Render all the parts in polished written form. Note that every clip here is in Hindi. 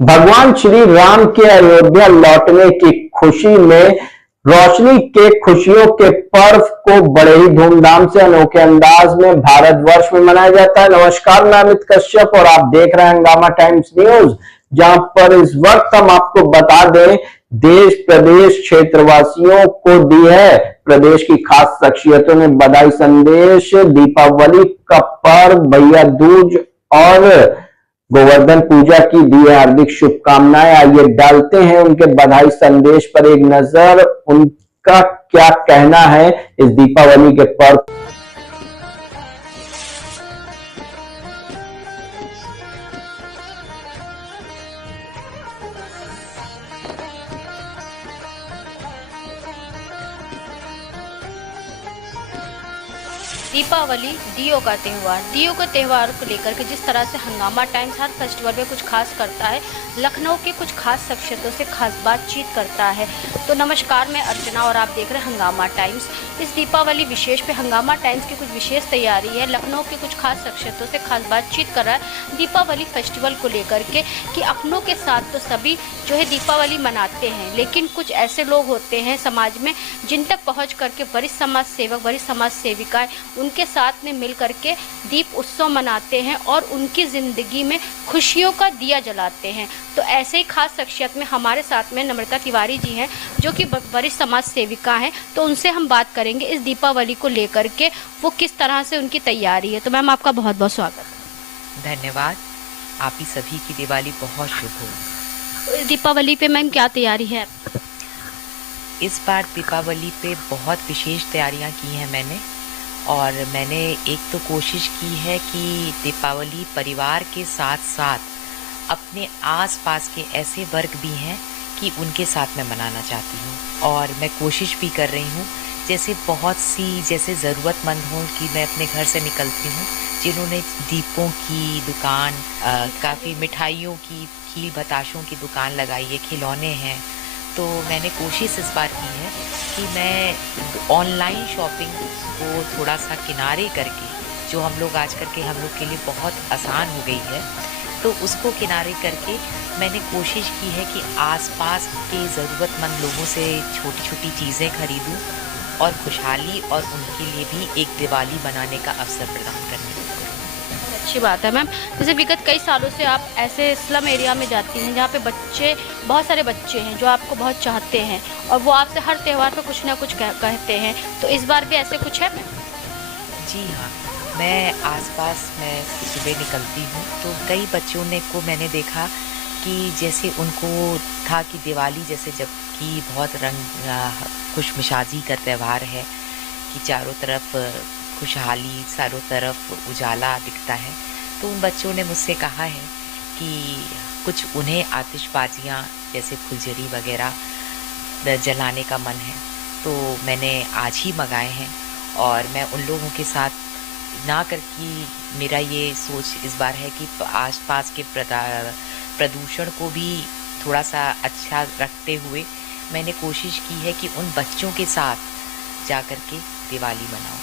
भगवान श्री राम के अयोध्या लौटने की खुशी में रोशनी के खुशियों के पर्व को बड़े ही धूमधाम से अनोखे अंदाज में भारतवर्ष में मनाया जाता है। नमस्कार, मैं अमित कश्यप और आप देख रहे हैं हंगामा टाइम्स न्यूज, जहां पर इस वक्त हम आपको बता दें देश प्रदेश क्षेत्रवासियों को दी है प्रदेश की खास शख्सियतों ने बधाई संदेश। दीपावली का पर्व, भैया दूज और गोवर्धन पूजा की दी है हार्दिक शुभकामनाएं। आइए डालते हैं उनके बधाई संदेश पर एक नजर, उनका क्या कहना है इस दीपावली के पर्व। दीपावली दियों का त्यौहार को लेकर के जिस तरह से हंगामा टाइम्स हर फेस्टिवल में कुछ खास करता है, लखनऊ के कुछ खास शख्सियतों से खास बातचीत करता है। तो नमस्कार, मैं अर्चना और आप देख रहे हैं हंगामा टाइम्स। इस दीपावली विशेष पे हंगामा टाइम्स की कुछ विशेष तैयारी है, लखनऊ के कुछ खास शख्सियतों से खास बातचीत कर रहा है दीपावली फेस्टिवल को लेकर के कि अपनों के साथ तो सभी जो है दीपावली मनाते हैं, लेकिन कुछ ऐसे लोग होते हैं समाज में जिन तक पहुँच करके वरिष्ठ समाज सेवक, वरिष्ठ समाज सेविकाएँ उनके साथ में मिल करके दीप उत्सव मनाते हैं और उनकी ज़िंदगी में खुशियों का दिया जलाते हैं। तो ऐसे ही खास शख्सियत में हमारे साथ में नम्रता तिवारी जी हैं, जो कि वरिष्ठ समाज सेविका हैं। तो उनसे हम बात करेंगे इस दीपावली को लेकर के वो किस तरह से उनकी तैयारी है। तो मैम, आपका बहुत बहुत स्वागत। धन्यवाद। आप ही सभी की दिवाली बहुत शुभ हो। तो इस दीपावली पे मैम क्या तैयारी है? इस बार दीपावली पे बहुत विशेष तैयारियां की हैं मैंने, और मैंने एक तो कोशिश की है कि दीपावली परिवार के साथ साथ अपने आसपास के ऐसे वर्ग भी हैं कि उनके साथ मैं मनाना चाहती हूँ। और मैं कोशिश भी कर रही हूँ, जैसे बहुत सी जैसे ज़रूरतमंद हों कि मैं अपने घर से निकलती हूँ, जिन्होंने दीपों की दुकान, काफ़ी मिठाइयों की, खील बताशों की दुकान लगाई है, खिलौने हैं, तो मैंने कोशिश इस बार की है कि मैं ऑनलाइन शॉपिंग को थोड़ा सा किनारे करके, जो हम लोग आज करके हम लोग के लिए बहुत आसान हो गई है, तो उसको किनारे करके मैंने कोशिश की है कि आसपास के ज़रूरतमंद लोगों से छोटी छोटी चीज़ें खरीदूं और खुशहाली और उनके लिए भी एक दिवाली बनाने का अवसर प्रदान करने की। अच्छी बात है मैम। जैसे विगत कई सालों से आप ऐसे स्लम एरिया में जाती हैं जहाँ पे बहुत सारे बच्चे हैं जो आपको बहुत चाहते हैं और वो आपसे हर त्यौहार पे कुछ ना कुछ कहते हैं। तो इस बार भी ऐसे कुछ है? जी हाँ, मैं आसपास मैं सुबह निकलती हूँ तो कई बच्चों को मैंने देखा कि जैसे उनको था कि दिवाली जैसे, जबकि बहुत खुशमिजाजी का त्यौहार है कि चारों तरफ खुशहाली, चारों तरफ उजाला दिखता है, तो उन बच्चों ने मुझसे कहा है कि कुछ उन्हें आतिशबाजियाँ जैसे फुलझड़ी वगैरह जलाने का मन है। तो मैंने आज ही मंगाए हैं और मैं उन लोगों के साथ ना करके, मेरा ये सोच इस बार है कि आसपास के प्रदूषण को भी थोड़ा सा अच्छा रखते हुए मैंने कोशिश की है कि उन बच्चों के साथ जा कर के दिवाली मनाऊं।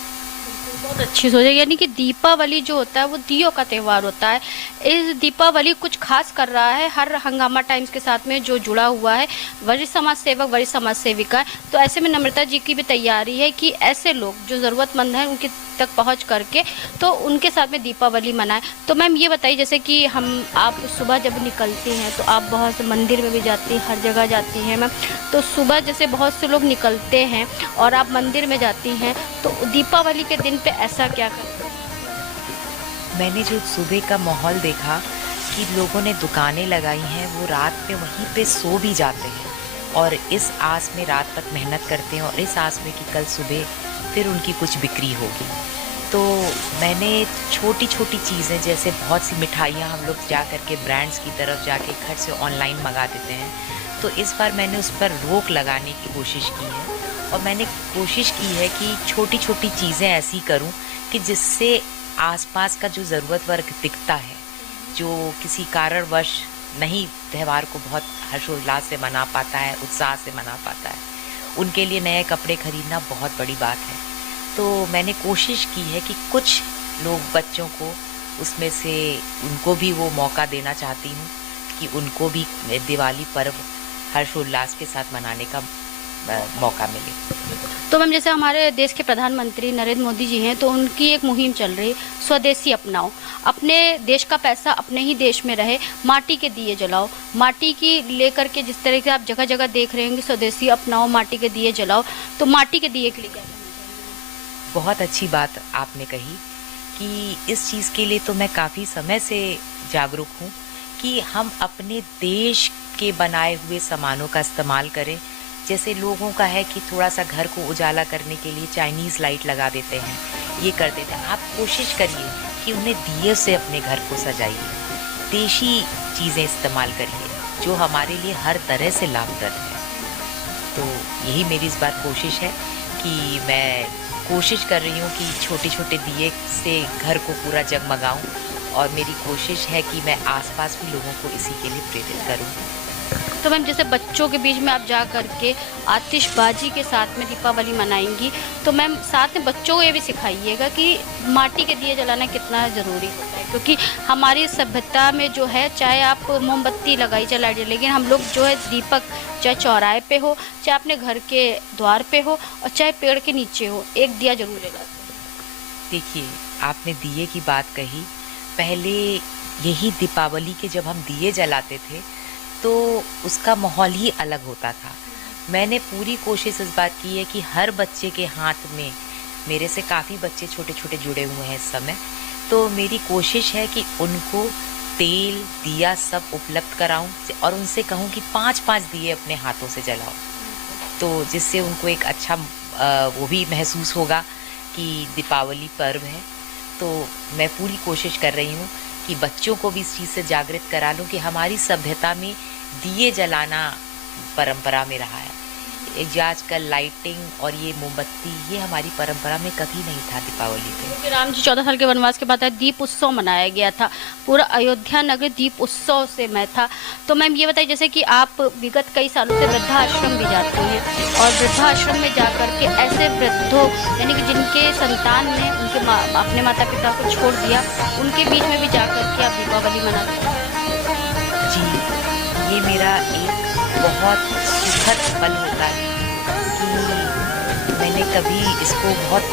बहुत अच्छी सोच है, यानी कि दीपावली जो होता है वो दियों का त्यौहार होता है। इस दीपावली कुछ खास कर रहा है हर हंगामा टाइम्स के साथ में जो जुड़ा हुआ है वरिष्ठ समाज सेवक, वरिष्ठ समाज सेविका। तो ऐसे में नम्रता जी की भी तैयारी है कि ऐसे लोग जो ज़रूरतमंद हैं उनके तक पहुंच करके तो उनके साथ में दीपावली मनाएं। तो मैम ये बताइए, जैसे कि आप सुबह जब निकलती हैं तो आप बहुत से मंदिर में भी जाती हैं, हर जगह जाती हैं मैम। तो सुबह जैसे बहुत से लोग निकलते हैं और आप मंदिर में जाती हैं, तो दीपावली के दिन पे ऐसा क्या करते हैं? मैंने जो सुबह का माहौल देखा कि लोगों ने दुकानें लगाई हैं, वो रात में वहीं पे सो भी जाते हैं और इस आस में रात तक मेहनत करते हैं और इस आस में कि कल सुबह फिर उनकी कुछ बिक्री होगी। तो मैंने छोटी छोटी चीज़ें, जैसे बहुत सी मिठाइयाँ हम लोग जा कर के ब्रांड्स की तरफ जाके घर से ऑनलाइन मंगा देते हैं, तो इस बार मैंने उस पर रोक लगाने की कोशिश की है और मैंने कोशिश की है कि छोटी छोटी चीज़ें ऐसी करूं कि जिससे आसपास का जो ज़रूरत वर्ग दिखता है, जो किसी कारणवश नहीं त्यौहार को बहुत हर्षोल्लास से मना पाता है, उत्साह से मना पाता है, उनके लिए नए कपड़े खरीदना बहुत बड़ी बात है। तो मैंने कोशिश की है कि कुछ लोग बच्चों को उसमें से उनको भी वो मौका देना चाहती हूँ कि उनको भी दिवाली पर्व हर्षोल्लास के साथ मनाने का मौका मिले। तो मैम जैसे हमारे देश के प्रधानमंत्री नरेंद्र मोदी जी हैं, तो उनकी एक मुहिम चल रही स्वदेशी अपनाओ, अपने देश का पैसा अपने ही देश में रहे, माटी के दिए जलाओ, माटी की लेकर के जिस तरह से आप जगह जगह देख रहे होंगे स्वदेशी अपनाओ माटी के दिए जलाओ, तो माटी के दिए के लिए क्या कहना चाहिए? बहुत अच्छी बात आपने कही कि इस चीज़ के लिए तो मैं काफ़ी समय से जागरूक हूँ कि हम अपने देश के बनाए हुए सामानों का इस्तेमाल करें। जैसे लोगों का है कि थोड़ा सा घर को उजाला करने के लिए चाइनीज़ लाइट लगा देते हैं, ये कर देते हैं। आप कोशिश करिए कि उन्हें दिए से अपने घर को सजाइए, देशी चीज़ें इस्तेमाल करिए जो हमारे लिए हर तरह से लाभप्रद है। तो यही मेरी इस बार कोशिश है कि मैं कोशिश कर रही हूँ कि छोटे छोटे दिए से घर को पूरा जगमगाऊँ, और मेरी कोशिश है कि मैं आसपास भी लोगों को इसी के लिए प्रेरित करूँ। तो मैम जैसे बच्चों के बीच में आप जा करके आतिशबाजी के साथ में दीपावली मनाएंगी, तो मैम साथ में बच्चों को ये भी सिखाइएगा कि माटी के दिए जलाना कितना ज़रूरी होता है, क्योंकि हमारी सभ्यता में जो है चाहे आप मोमबत्ती लगाई चाहे लाइट, लेकिन हम लोग जो है दीपक चाहे चौराहे पे हो, चाहे अपने घर के द्वार पे हो, और चाहे पेड़ के नीचे हो, एक दिया जरूर जलाते हैं। देखिए, आपने दिए की बात कही। पहले यही दीपावली के जब हम दिए जलाते थे तो उसका माहौल ही अलग होता था। मैंने पूरी कोशिश इस बात की है कि हर बच्चे के हाथ में, मेरे से काफ़ी बच्चे छोटे छोटे जुड़े हुए हैं इस समय, तो मेरी कोशिश है कि उनको तेल दिया सब उपलब्ध कराऊं और उनसे कहूं कि 5-5 दिए अपने हाथों से जलाओ, तो जिससे उनको एक अच्छा वो भी महसूस होगा कि दीपावली पर्व है। तो मैं पूरी कोशिश कर रही हूँ कि बच्चों को भी इस चीज़ से जागृत करा लूँ कि हमारी सभ्यता में दिए जलाना परंपरा में रहा है। ये आजकल लाइटिंग और ये मोमबत्ती, ये हमारी परंपरा में कभी नहीं था दीपावली पे। क्योंकि राम जी 14 साल के वनवास के बाद दीप उत्सव मनाया गया था, पूरा अयोध्या नगर दीप उत्सव से मैं था। तो मैम ये बताइए, जैसे कि आप विगत कई सालों से वृद्धाश्रम भी जाती हैं, और वृद्धाश्रम में जा कर के ऐसे वृद्धों यानी कि जिनके संतान ने उनके अपने माता पिता को छोड़ दिया, उनके बीच में भी जा कर के आप दीपावली मनाते हैं? जी, ये मेरा एक बहुत सुखद पल होता है कि मैंने कभी इसको बहुत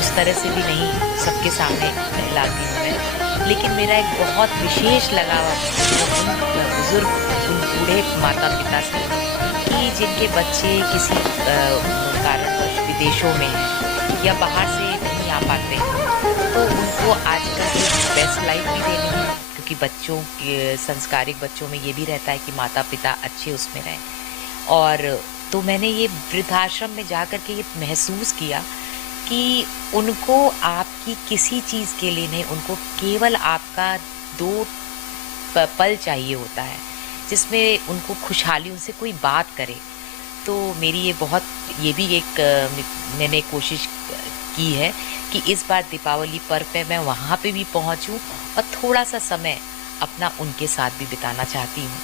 उस तरह से भी नहीं सबके सामने लाती हूँ मैं, लेकिन मेरा एक बहुत विशेष लगाव उन बुजुर्ग, उन बूढ़े माता पिता से कि जिनके बच्चे किसी कारणवश विदेशों में हैं या बाहर से नहीं आ पाते हैं, तो उनको आजकल एक बेस्ट लाइफ भी देनी है, क्योंकि बच्चों के संस्कारिक बच्चों में ये भी रहता है कि माता पिता अच्छे उसमें रहें। और तो मैंने ये वृद्धाश्रम में जाकर के ये महसूस किया कि उनको आपकी किसी चीज़ के लिए नहीं, उनको केवल आपका 2 पल चाहिए होता है जिसमें उनको खुशहाली, उनसे कोई बात करे। तो मेरी ये भी एक मैंने कोशिश की है कि इस बार दीपावली पर्व पे मैं वहाँ पे भी पहुँचूँ और थोड़ा सा समय अपना उनके साथ भी बिताना चाहती हूँ।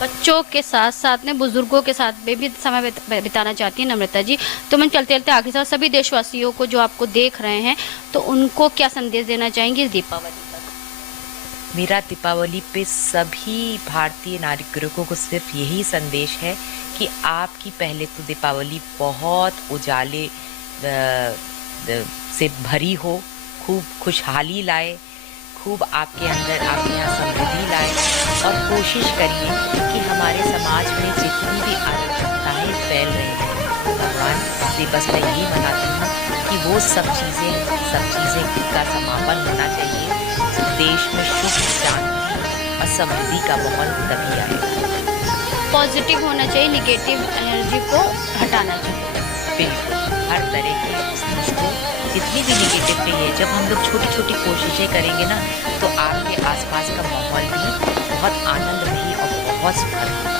बच्चों के साथ साथ में बुजुर्गों के साथ में भी समय बिताना चाहती हैं नम्रता जी। तो मैं चलते चलते आखिरी सवाल, सभी देशवासियों को जो आपको देख रहे हैं, तो उनको क्या संदेश देना चाहेंगे इस दीपावली पर? मेरा दीपावली पे सभी भारतीय नागरिकों को सिर्फ यही संदेश है कि आपकी पहले तो दीपावली बहुत उजाले से भरी हो, खूब खुशहाली लाए, खूब आपके अंदर आपके यहाँ समृद्धि लाए, और कोशिश करिए कि हमारे समाज में जितनी भी अराजकताएं फैल रही हैं, भगवान से बस मैं यही मनाती हूँ कि वो सब चीज़ें का समापन होना चाहिए। देश में सुख, शांति और समृद्धि का माहौल तभी आएगा। पॉजिटिव होना चाहिए, निगेटिव एनर्जी को हटाना चाहिए। बिल्कुल, हर तरह की चीज़ को, जितनी भी निगेटिव नहीं है, जब हम लोग छोटी छोटी कोशिशें करेंगे ना, तो आपके आसपास का माहौल भी बहुत आनंदमयी और बहुत सुखद होगा।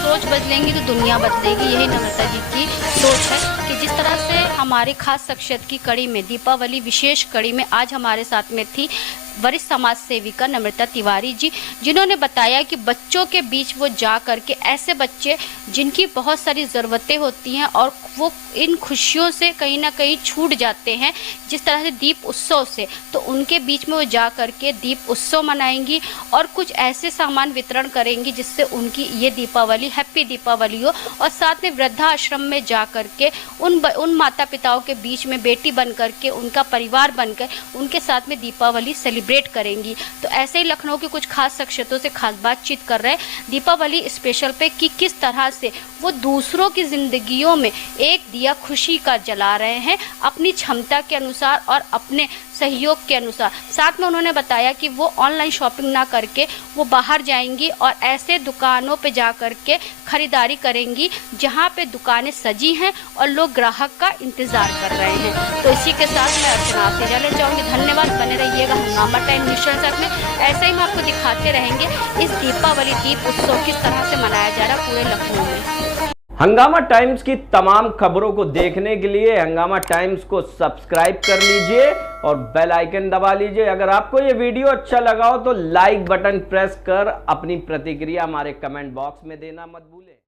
सोच बदलेंगी तो दुनिया बदलेगी, यही नम्रता जी की सोच है कि जिस तरह से हमारे खास शख्सियत की कड़ी में, दीपावली विशेष कड़ी में आज हमारे साथ में थी वरिष्ठ समाज सेविका नम्रता तिवारी जी, जिन्होंने बताया कि बच्चों के बीच वो जा करके ऐसे बच्चे जिनकी बहुत सारी ज़रूरतें होती हैं और वो इन खुशियों से कहीं ना कहीं छूट जाते हैं, जिस तरह से दीप उत्सव से, तो उनके बीच में वो जा करके दीप उत्सव मनाएंगी और कुछ ऐसे सामान वितरण करेंगी जिससे उनकी ये दीपावली हैप्पी दीपावली हो। और साथ में वृद्धाश्रम में जा करके उन माता पिताओं के बीच में बेटी बन करके, उनका परिवार बनकर उनके साथ में दीपावली सेलिब्रेट करेंगी। तो ऐसे ही लखनऊ के कुछ खास शख्सियतों से खास बातचीत कर रहे हैं दीपावली स्पेशल पे कि किस तरह से वो दूसरों की जिंदगियों में एक दिया खुशी का जला रहे हैं अपनी क्षमता के अनुसार और अपने सहयोग के अनुसार। साथ में उन्होंने बताया कि वो ऑनलाइन शॉपिंग ना करके वो बाहर जाएंगी और ऐसे दुकानों पे जा करके खरीदारी करेंगी जहां पे दुकानें सजी हैं और लोग ग्राहक का इंतजार कर रहे हैं। तो इसी के साथ मैं अर्चना आपसे जाने चाहूँगी। धन्यवाद, बने रहिएगा हंगामा टाइम न्यूज़ चैनल में। ऐसे ही हम आपको दिखाते रहेंगे इस दीपावली दीप उत्सव किस तरह से मनाया जा रहा है पूरे लखनऊ में। हंगामा टाइम्स की तमाम खबरों को देखने के लिए हंगामा टाइम्स को सब्सक्राइब कर लीजिए और बेल आइकन दबा लीजिए। अगर आपको ये वीडियो अच्छा लगा हो तो लाइक बटन प्रेस कर अपनी प्रतिक्रिया हमारे कमेंट बॉक्स में देना मत भूलें।